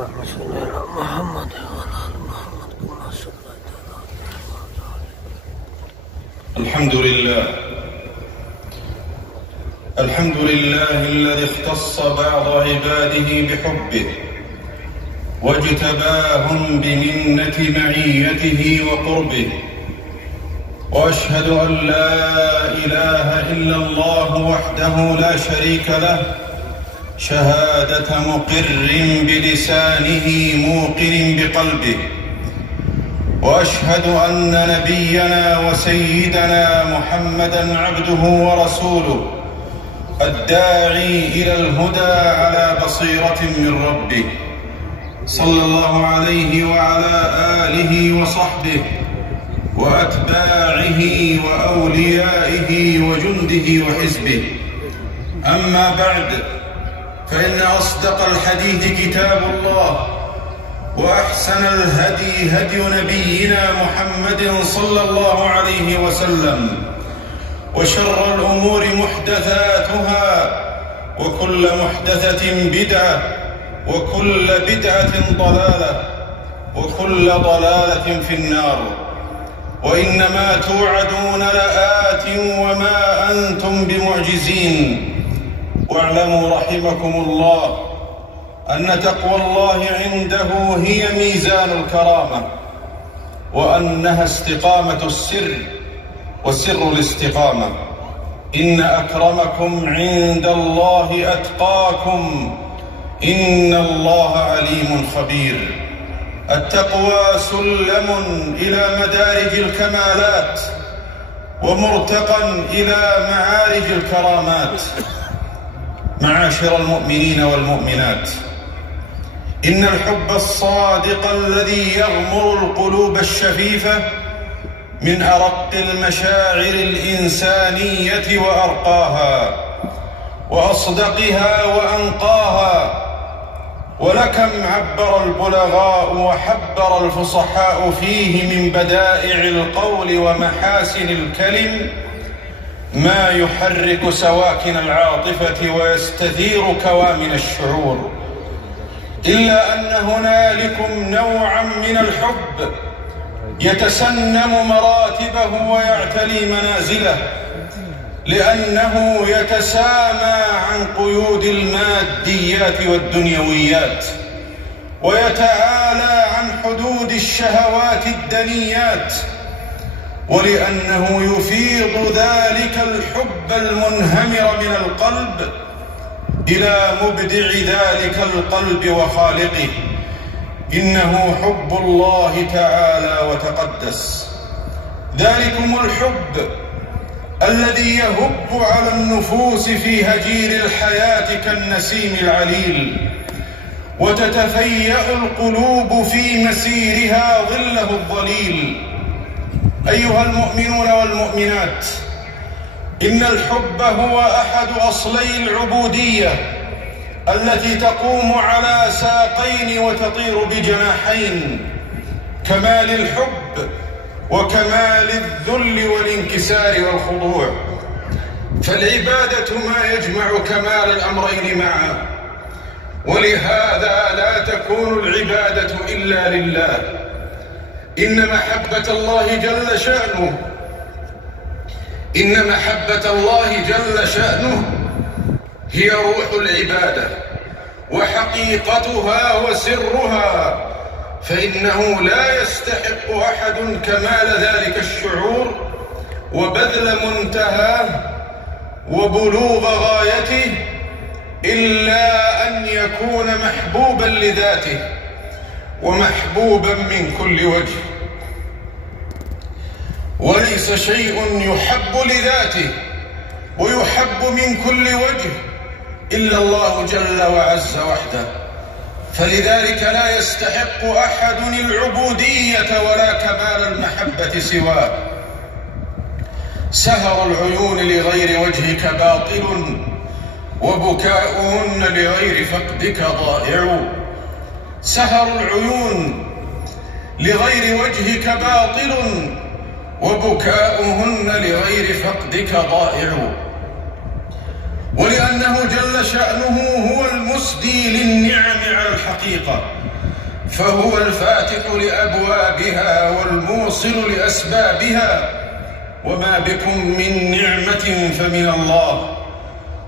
اللهم صل على محمد وعلى آل محمد كما صليت على الحمد لله الذي اختص بعض عباده بحبه واجتباهم بمنة معيته وقربه، وأشهد أن لا إله إلا الله وحده لا شريك له شهادة مقر بلسانه موقن بقلبه، وأشهد أن نبينا وسيدنا محمدًا عبده ورسوله الداعي إلى الهدى على بصيرة من ربه، صلى الله عليه وعلى آله وصحبه وأتباعه وأوليائه وجنده وحزبه. أما بعد، فإن أصدق الحديث كتاب الله، وأحسن الهدي هدي نبينا محمد صلى الله عليه وسلم، وشر الأمور محدثاتها، وكل محدثة بدعة، وكل بدعة ضلالة، وكل ضلالة في النار. وإنما توعدون لآت وما أنتم بمعجزين. واعلموا رحمكم الله أن تقوى الله عنده هي ميزان الكرامة، وأنها استقامة السر وسر الاستقامة. إن أكرمكم عند الله أتقاكم، إن الله عليم خبير. التقوى سلم إلى مدارج الكمالات، ومرتقى إلى معارج الكرامات. معاشر المؤمنين والمؤمنات، إن الحب الصادق الذي يغمر القلوب الشفيفة من أرق المشاعر الإنسانية وأرقاها وأصدقها وأنقاها. ولكم عبر البلغاء وحبر الفصحاء فيه من بدائع القول ومحاسن الكلم ما يحرك سواكن العاطفة ويستثير كوامن الشعور، إلا أن هنالكم نوعا من الحب يتسنم مراتبه ويعتلي منازله، لأنه يتسامى عن قيود الماديات والدنيويات، ويتعالى عن حدود الشهوات الدنيات، ولأنه يفيض ذلك الحب المنهمر من القلب إلى مبدع ذلك القلب وخالقه. إنه حب الله تعالى وتقدس، ذلكم الحب الذي يهب على النفوس في هجير الحياة كالنسيم العليل، وتتفيأ القلوب في مسيرها ظله الظليل. أيها المؤمنون والمؤمنات، إن الحب هو أحد أصلي العبودية التي تقوم على ساقين وتطير بجناحين: كمال الحب وكمال الذل والانكسار والخضوع. فالعبادة ما يجمع كمال الأمرين معا، ولهذا لا تكون العبادة إلا لله. إن محبة الله جل شأنه هي روح العبادة وحقيقتها وسرها، فإنه لا يستحق أحد كمال ذلك الشعور وبذل منتهاه وبلوغ غايته إلا أن يكون محبوبا لذاته ومحبوبا من كل وجه. وليس شيء يحب لذاته ويحب من كل وجه إلا الله جل وعز وحده، فلذلك لا يستحق أحد العبودية ولا كمال المحبة سواه. سهر العيون لغير وجهك باطل، وبكاؤهن لغير فقدك ضائع. سهر العيون لغير وجهك باطل، وبكاؤهن لغير فقدك ضائع. ولأنه جل شأنه هو المسدي للنعم على الحقيقة، فهو الفاتح لأبوابها والموصل لأسبابها، وما بكم من نعمة فمن الله.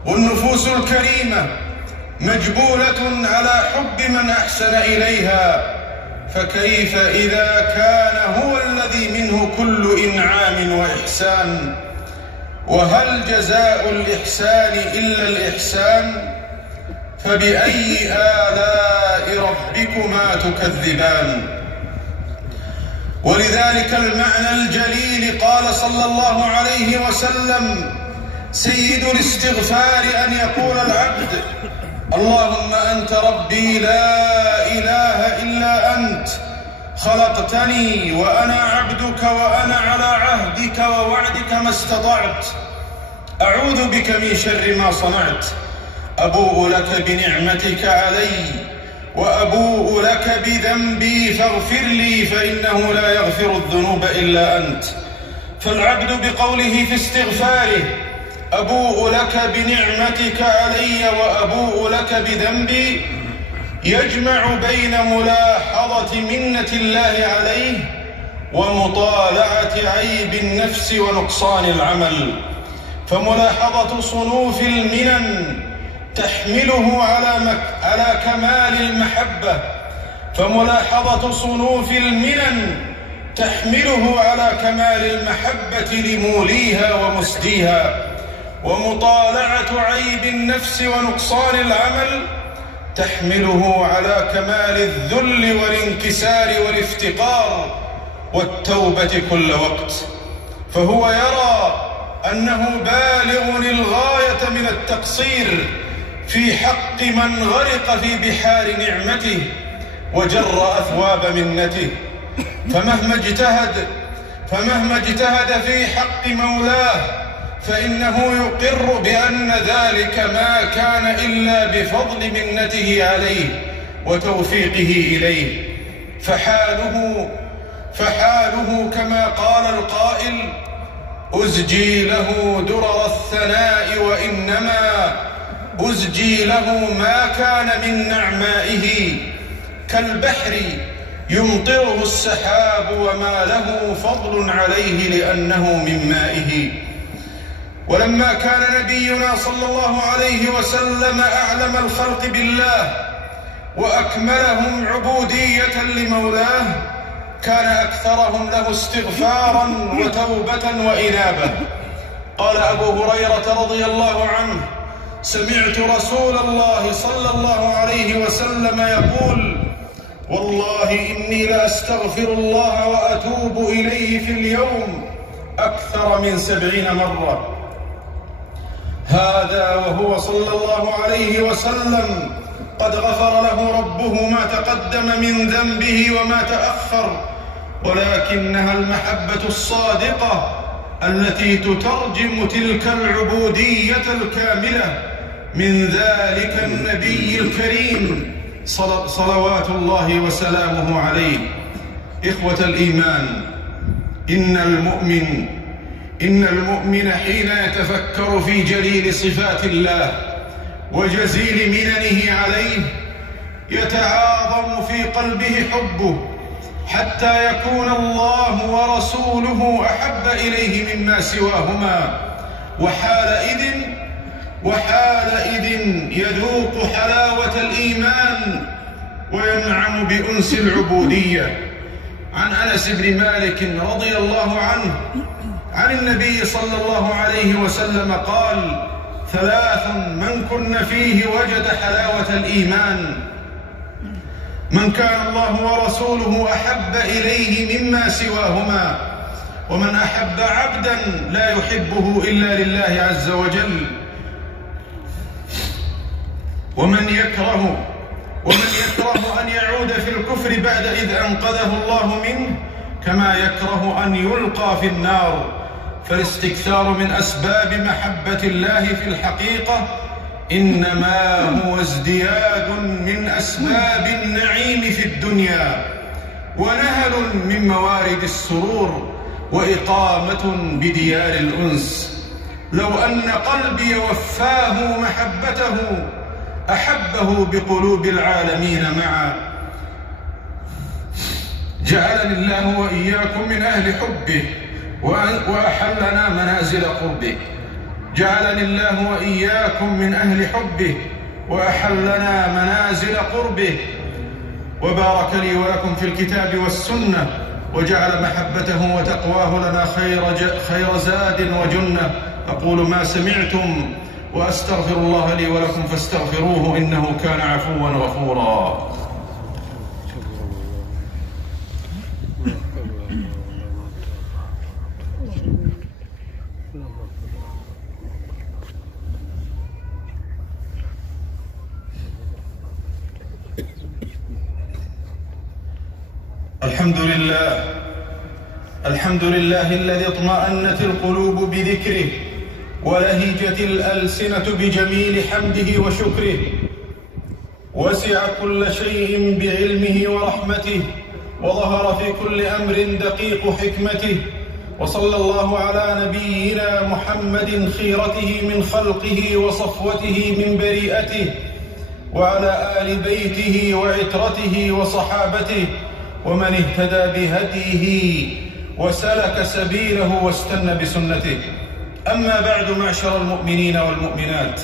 والنفوس الكريمة مجبولة على حب من أحسن إليها، فكيف إذا كان هو الذي منه كل إنعام وإحسان؟ وهل جزاء الإحسان إلا الإحسان؟ فبأي آلاء ربكما تكذبان؟ ولذلك المعنى الجليل قال صلى الله عليه وسلم: سيد الاستغفار أن يقول العبد: اللهم أنت ربي لا إله إلا أنت، خلقتني وأنا عبدك وأنا على عهدك ووعدك ما استطعت، أعوذ بك من شر ما صنعت، أبوء لك بنعمتك علي وأبوء لك بذنبي فاغفر لي فإنه لا يغفر الذنوب إلا أنت. فالعبد بقوله في استغفاره: أبوء لك بنعمتك علي وأبوء لك بذنبي، يجمع بين ملاحظة منة الله عليه ومطالعة عيب النفس ونقصان العمل. فملاحظة صنوف المنن تحمله على كمال المحبة، فملاحظة صنوف المنن تحمله على كمال المحبة لموليها ومسديها، ومطالعة عيب النفس ونقصان العمل تحمله على كمال الذل والانكسار والافتقار والتوبة كل وقت. فهو يرى أنه بالغ الغاية من التقصير في حق من غرق في بحار نعمته وجر أثواب منته، فمهما اجتهد في حق مولاه فإنه يقر بأن ذلك ما كان إلا بفضل منته عليه وتوفيقه إليه. فحاله كما قال القائل: أزجي له درر الثناء وإنما أزجي له ما كان من نعمائه، كالبحر يمطره السحاب وما له فضل عليه لأنه من مائه. ولما كان نبينا صلى الله عليه وسلم أعلم الخلق بالله وأكملهم عبودية لمولاه، كان أكثرهم له استغفارا وتوبة وإنابة. قال أبو هريرة رضي الله عنه: سمعت رسول الله صلى الله عليه وسلم يقول: والله إني لأستغفر الله وأتوب إليه في اليوم أكثر من 70 مرة. هذا وهو صلى الله عليه وسلم قد غفر له ربه ما تقدم من ذنبه وما تأخر، ولكنها المحبة الصادقة التي تترجم تلك العبودية الكاملة من ذلك النبي الكريم صلوات الله وسلامه عليه. إخوة الإيمان، إن المؤمن حين يتفكر في جليل صفات الله وجزيل مننه عليه يتعاظم في قلبه حبه حتى يكون الله ورسوله أحب إليه مما سواهما، وحالئذ يذوق حلاوة الإيمان وينعم بأنس العبودية. عن أنس بن مالك رضي الله عنه عن النبي صلى الله عليه وسلم قال: 3 من كن فيه وجد حلاوة الإيمان: من كان الله ورسوله أحب إليه مما سواهما، ومن أحب عبدا لا يحبه إلا لله عز وجل، ومن يكره أن يعود في الكفر بعد إذ أنقذه الله منه، كما يكره أن يلقى في النار. فالاستكثار من أسباب محبة الله في الحقيقة إنما هو ازدياد من أسباب النعيم في الدنيا، ونهل من موارد السرور، وإقامة بديار الأنس. لو أن قلبي وفاه محبته أحبه بقلوب العالمين معا. جعلني الله وإياكم من أهل حبه وأحلنا منازل قربه. جعلني الله وإياكم من أهل حبه وأحلنا منازل قربه. وبارك لي ولكم في الكتاب والسنة، وجعل محبته وتقواه لنا خير زاد وجنة. أقول ما سمعتم وأستغفر الله لي ولكم فاستغفروه إنه كان عفوا غفورا. الحمد لله الذي اطمأنت القلوب بذكره ولهجت الألسنة بجميل حمده وشكره. وسع كل شيء بعلمه ورحمته، وظهر في كل أمر دقيق حكمته. وصلى الله على نبينا محمد خيرته من خلقه وصفوته من بريئته، وعلى آل بيته وعترته وصحابته، ومن اهتدى بهديه وسلك سبيله واستنى بسنته. أما بعد، معشر المؤمنين والمؤمنات،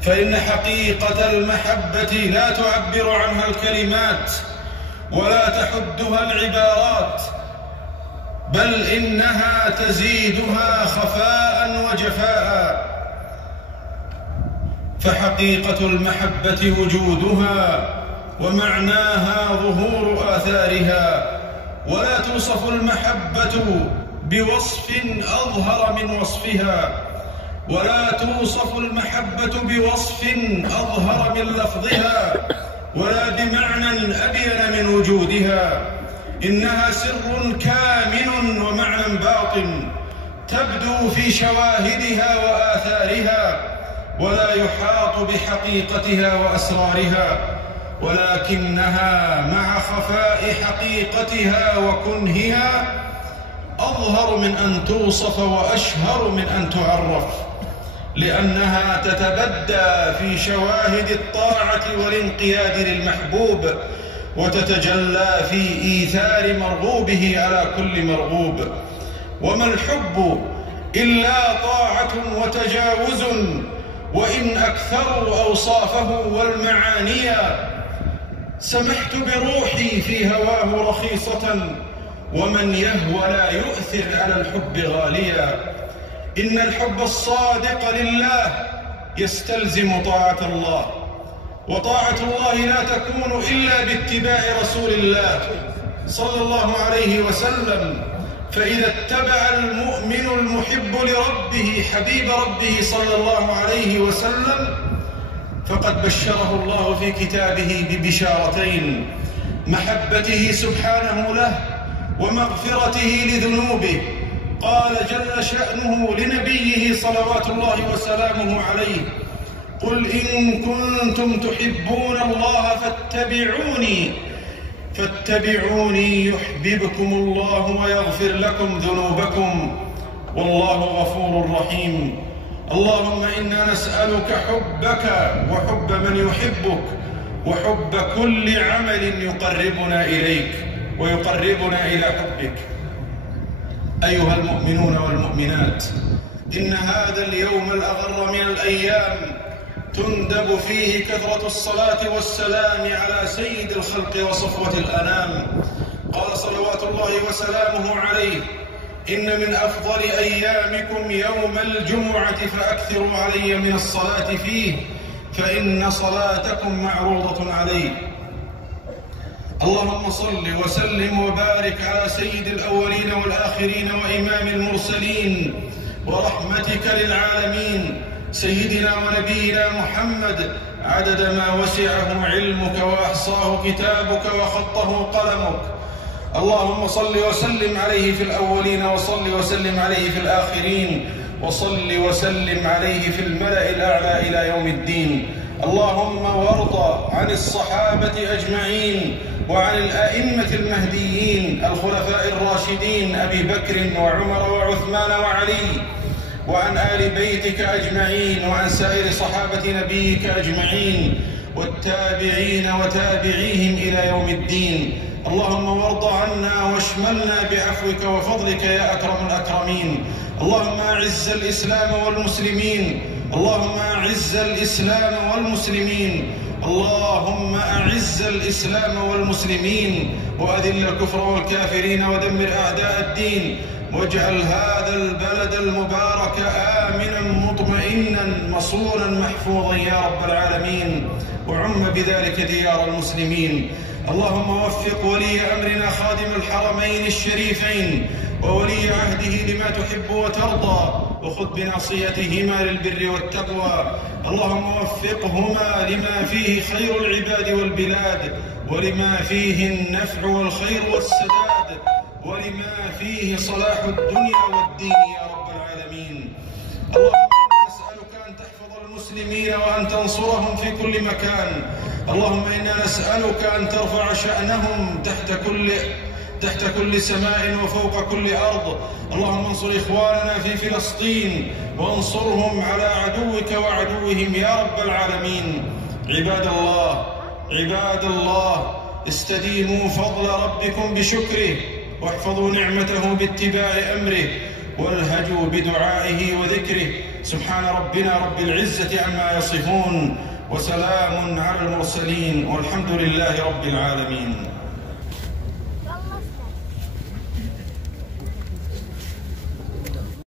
فإن حقيقة المحبة لا تعبر عنها الكلمات ولا تحدها العبارات، بل إنها تزيدها خفاء وجفاء. فحقيقة المحبة وجودها، ومعناها ظهور آثارها. ولا توصف المحبة بوصف أظهر من وصفها، ولا توصف المحبة بوصف أظهر من لفظها، ولا بمعنى أبين من وجودها. إنها سر كامن ومعنى باطن، تبدو في شواهدها وآثارها، ولا يحاط بحقيقتها وأسرارها، ولكنها مع خفاء حقيقتها وكنهها أظهر من أن توصف وأشهر من أن تعرف، لأنها تتبدى في شواهد الطاعة والانقياد للمحبوب، وتتجلى في إيثار مرغوبه على كل مرغوب. وما الحب إلا طاعة وتجاوز، وإن أكثروا أوصافه والمعانيا. سمحت بروحي في هواه رخيصة، ومن يهوى لا يؤثر على الحب غاليا. إن الحب الصادق لله يستلزم طاعة الله، وطاعة الله لا تكون إلا باتباع رسول الله صلى الله عليه وسلم. فإذا اتبع المؤمن المحب لربه حبيب ربه صلى الله عليه وسلم، فقد بشره الله في كتابه ببشارتين: محبته سبحانه له، ومغفرته لذنوبه. قال جل شأنه لنبيه صلوات الله وسلامه عليه: قل إن كنتم تحبون الله فاتبعوني يحببكم الله ويغفر لكم ذنوبكم، والله غفور رحيم. اللهم إنا نسألك حبك وحب من يحبك، وحب كل عمل يقربنا إليك ويقربنا إلى حبك. أيها المؤمنون والمؤمنات، إن هذا اليوم الأغر من الأيام تندب فيه كثرة الصلاة والسلام على سيد الخلق وصفوة الأنام. قال صلوات الله وسلامه عليه: إن من أفضل أيامكم يوم الجمعة فأكثروا علي من الصلاة فيه، فإن صلاتكم معروضة عليه. اللهم صل وسلم وبارك على سيد الأولين والآخرين وإمام المرسلين ورحمتك للعالمين، سيدنا ونبينا محمد، عدد ما وسعه علمك وأحصاه كتابك وخطه قلمك. اللهم صل وسلم عليه في الأولين، وصل وسلم عليه في الآخرين، وصل وسلم عليه في الملأ الأعلى إلى يوم الدين. اللهم وارض عن الصحابة أجمعين، وعن الأئمة المهديين الخلفاء الراشدين أبي بكر وعمر وعثمان وعلي، وعن آل بيتك أجمعين، وعن سائر صحابة نبيك أجمعين، والتابعين وتابعيهم إلى يوم الدين. اللهم وارض عنا واشملنا بعفوك وفضلك يا أكرم الأكرمين. اللهم أعز الإسلام والمسلمين، اللهم أعز الإسلام والمسلمين، اللهم أعز الإسلام والمسلمين، وأذل الكفر والكافرين، ودمر أعداء الدين، واجعل هذا البلد المبارك آمنا مطمئنا مصونا محفوظا يا رب العالمين، وعم بذلك ديار المسلمين. اللهم وفق ولي أمرنا خادم الحرمين الشريفين وولي عهده لما تحب وترضى، وخذ بناصيتهما للبر والتقوى. اللهم وفقهما لما فيه خير العباد والبلاد، ولما فيه النفع والخير والسداد، ولما فيه صلاح الدنيا والدين يا رب العالمين. اللهم إنا نسألك أن تحفظ المسلمين وأن تنصرهم في كل مكان. اللهم إنا نسألك أن ترفع شأنهم تحت كل سماء وفوق كل أرض. اللهم انصر إخواننا في فلسطين وانصرهم على عدوك وعدوهم يا رب العالمين. عباد الله، استديموا فضل ربكم بشكره، واحفظوا نعمته باتباع أمره، والهجوا بدعائه وذكره. سبحان ربنا رب العزة عما يصفون، وسلام على المرسلين، والحمد لله رب العالمين.